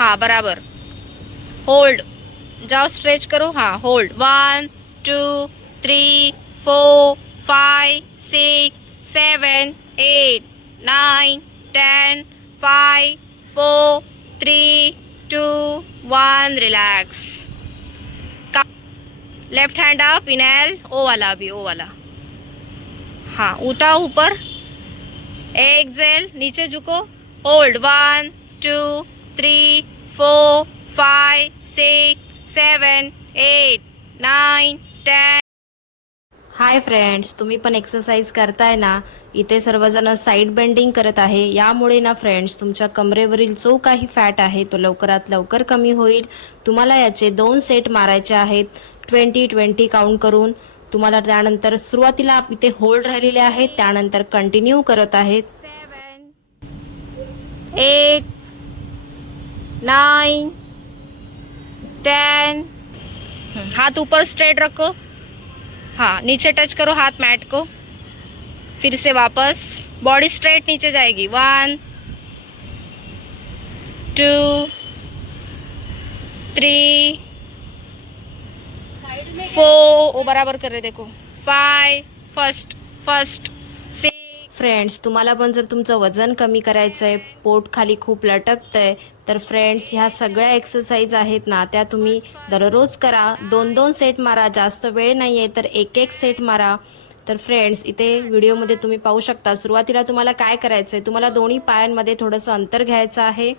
हाँ बराबर। होल्ड जाओ स्ट्रेच करो। हाँ hold one two three four five six seven eight nine ten five four three two one relax left hand up inhale ओ वाला अभी ओ वाला। हाँ उठाओ ऊपर। एक्सेल नीचे झुको। Hold one two three four five six seven eight nine ten hi friends तुम्ही पण एक्सरसाइज करताय ना? इथे सर्वजण साईड बेंडिंग करत आहे. यामुळे ना फ्रेंड्स तुमच्या कमरेवरील जो काही फॅट आहे तो लवकरात लवकर कमी होईल. तुम्हाला याचे दोन सेट मारायचे आहेत. ट्वेंटी ट्वेंटी काउंट करून. तुम्हाला त्यानंतर सुरुवातीला इथे होल्ड राहिलेले आहेत. त्यानंतर कंटिन्यू करत आहेत. Seven eight nine, ten. हाथ ऊपर स्ट्रेट रखो। हाँ नीचे टच करो, हाथ मैट को। फिर से वापस। बॉडी स्ट्रेट नीचे जाएगी। वन टू थ्री फोर ओ बराबर कर रहे देखो। फाइव फ़र्स्ट फ़र्स्ट फ्रेंड्स तुम्हाला पण जर तुमचं वजन कमी करायचं आहे पोट खाली खूप आहे तर फ्रेंड्स ह्या सगळ्या एक्सरसाइज आहेत ना त्या तुम्ही दररोज करा. दोन दोन सेट मारा जास्त वेळ नाही आहे तर एक एक सेट मारा. तर फ्रेंड्स इथे व्हिडिओमध्ये तुम्ही पाहू शकता सुरुवातीला तुम्हाला काय करायचं आहे तुम्हाला दोन्ही पायांमध्ये थोडंसं अंतर घ्यायचं आहे.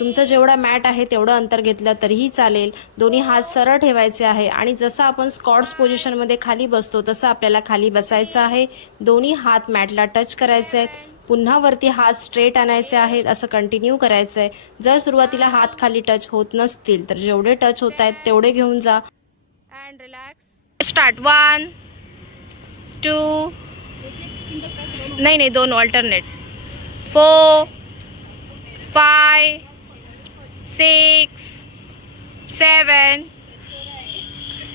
तुमचं जेवढा मॅट आहे तेवढं अंतर घेतलं तरीही चालेल. दोन्ही हात सरळ ठेवायचे आहे आणि जसं आपण स्कॉट्स पोझिशनमध्ये खाली बसतो तसं आपल्याला खाली बसायचं आहे. दोन्ही हात मॅटला टच करायचे आहेत. पुन्हा वरती हात स्ट्रेट आणायचे आहेत असं कंटिन्यू करायचं आहे जर सुरुवातीला हात खाली टच होत नसतील तर जेवढे टच होत आहेत तेवढे घेऊन जा. And relax start one two नहीं नहीं, दोनों alternate four five six seven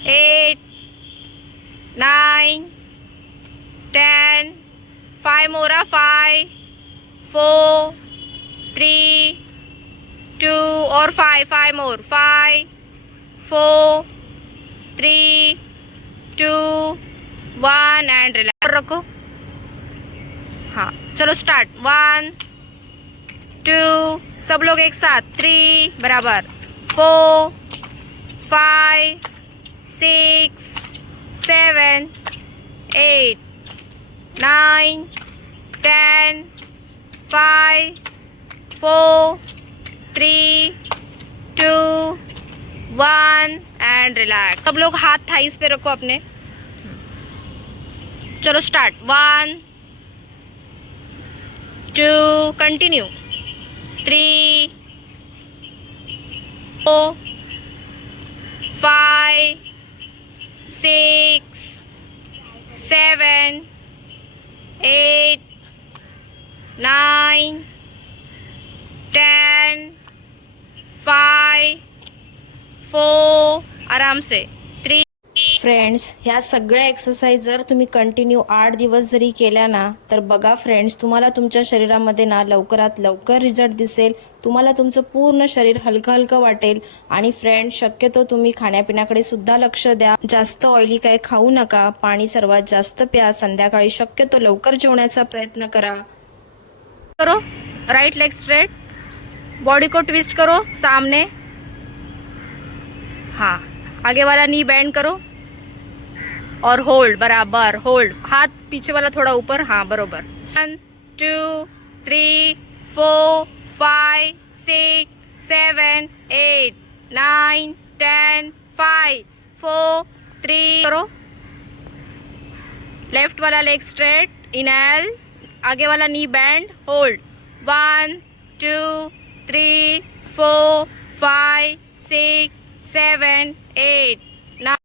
eight nine ten five more five four three two और five five more five four three one and relax रखो हाँ चलो स्टार्ट वन टू सब लोग एक साथ थ्री बराबर four five six seven eight nine ten five four three two one and relax सब लोग हाथ थाइस पे रखो अपने चलो start one two continue three four five six seven eight nine ten five four आराम से. फ्रेंड्स ह्या सगळ्या एक्सरसाइज जर तुम्ही कंटिन्यू आठ दिवस जरी केल्या ना तर बघा फ्रेंड्स तुम्हाला तुमच्या शरीरामध्ये ना लवकरात लवकर रिझल्ट दिसेल. तुम्हाला तुमचं पूर्ण शरीर हलकं हलकं वाटेल. आणि फ्रेंड्स शक्यतो तुम्ही खाण्यापिण्याकडे सुद्धा लक्ष द्या. जास्त ऑइली काय खाऊ नका. पाणी सर्वात जास्त प्या. संध्याकाळी शक्यतो लवकर जेवण्याचा प्रयत्न करा. करो. राइट लेग स्ट्रेट बॉडी को ट्विस्ट करो. सामने. हाँ. आगे वाला नी बैंड करो. और होल्ड बराबर होल्ड हाथ पीछे वाला थोड़ा ऊपर हाँ बरोबर. One two three four five six seven eight nine ten five four three करो. लेफ़्ट वाला लेग स्ट्रेट इनहेल आगे वाला knee bend hold one two three four five six seven eight